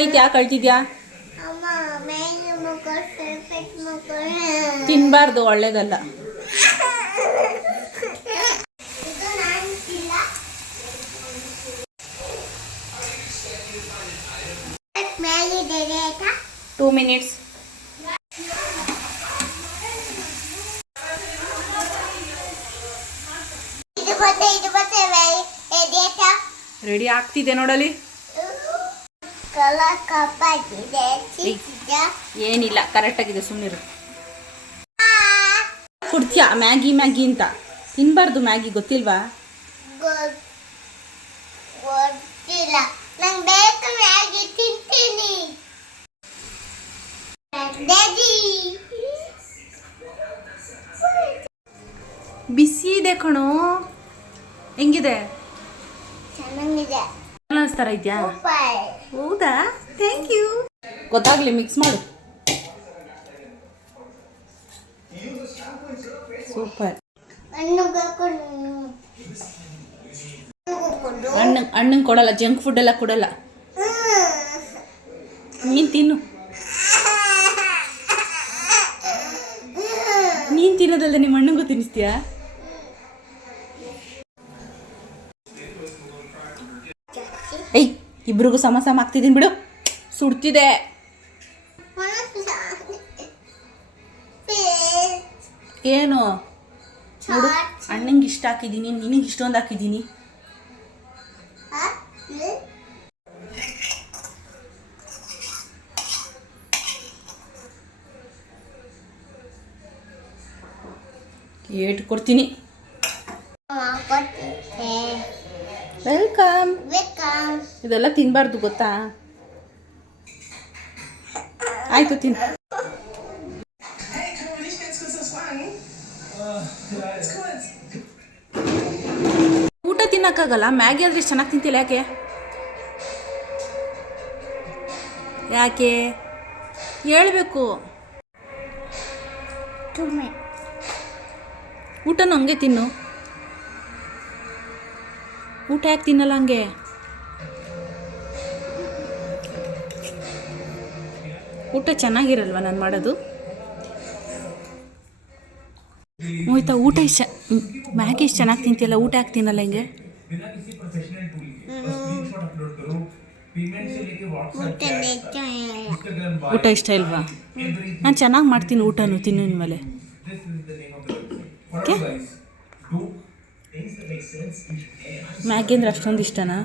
ಐತಿ ಯಾಕೆ ಅಳ್ತಿದ್ಯಾ? ತಿನ್ಬಾರ್ದು, ಒಳ್ಳೇದಲ್ಲ. Two minutes. ರೆಡಿ ಆಗ್ತಿದೆ ನೋಡಲಿ. ಏನಿಲ್ಲ, ಕರೆಕ್ಟ್ ಆಗಿದೆ, ಸುಮ್ಮನಿರು. ಕೊಡ್ತೀಯಾ ಮ್ಯಾಗಿ ಮ್ಯಾಗಿ ಅಂತ? ತಿನ್ಬಾರ್ದು ಮ್ಯಾಗಿ, ಗೊತ್ತಿಲ್ವಾ? ಬಿಸಿ ಇದೆ ಕಣೋ. ಹೆಂಗಿದೆ? ಅನಿಸ್ತಾರ ಇದೆಯಾ? ಹೌದಾ, ಥ್ಯಾಂಕ್ ಯು. ಗೊತ್ತಾಗ್ಲಿ, ಮಿಕ್ಸ್ ಮಾಡು. ಸೂಪರ್. ಅಣ್ಣಂಗೆ ಕೊಡಲ್ಲ, ಜಂಕ್ ಫುಡ್ ಎಲ್ಲ ಕೊಡಲ್ಲ. ನೀನು ತಿನ್ನು. ನೀನು ತಿನ್ನೋದಲ್ಲದೆ ನಿಮ್ಮ ಅಣ್ಣಂಗೂ ತಿನ್ನಿಸ್ತೀಯಾ? ಏಯ್, ಇಬ್ರಿಗೂ ಸಮ ಆಗ್ತಿದ್ದೀನಿ ಬಿಡು. ಸುಡ್ತಿದೆ. ಏನು ನೋಡು, ಅಣ್ಣಂಗೆ ಇಷ್ಟ ಹಾಕಿದ್ದೀನಿ, ನಿನಗೆ ಇಷ್ಟೊಂದು ಹಾಕಿದ್ದೀನಿ. ಏಟು ಕೊಡ್ತೀನಿ. ವೆಲ್ಕಮ್. ಇದೆಲ್ಲ ತಿನ್ನಬಾರ್ದು, ಗೊತ್ತಾ? ಆಯ್ತು, ತಿನ್ನು. ಊಟ ತಿನ್ನಕ್ಕಾಗಲ್ಲ, ಮ್ಯಾಗಿ ಆದರೆ ಚೆನ್ನಾಗಿ ತಿಂತಿಲ್ಲ. ಯಾಕೆ ಯಾಕೆ ಹೇಳ್ಬೇಕು. ಊಟನೂ ಹಂಗೆ ತಿನ್ನು. ಊಟ ಯಾಕೆ ತಿನ್ನಲ್ಲ ಹಂಗೆ? ಊಟ ಚೆನ್ನಾಗಿರಲ್ವ ನಾನು ಮಾಡೋದು? ಹೋಯ್ತಾ? ಊಟ ಇಷ್ಟ, ಮ್ಯಾಗಿ ಇಷ್ಟು ಚೆನ್ನಾಗಿ ತಿಂತಿಯಲ್ಲ, ಊಟ ಯಾಕೆ ತಿನ್ನಲ್ಲ ಹಿಂಗೆ? ಊಟ ಇಷ್ಟ ಇಲ್ವಾ? ನಾನು ಚೆನ್ನಾಗಿ ಮಾಡ್ತೀನಿ ಊಟನೂ, ತಿನ್ನು ಇನ್ಮೇಲೆ. ಓಕೆ? ಮ್ಯಾಗಿ ಅಂದರೆ ಅಷ್ಟೊಂದು ಇಷ್ಟನಾ?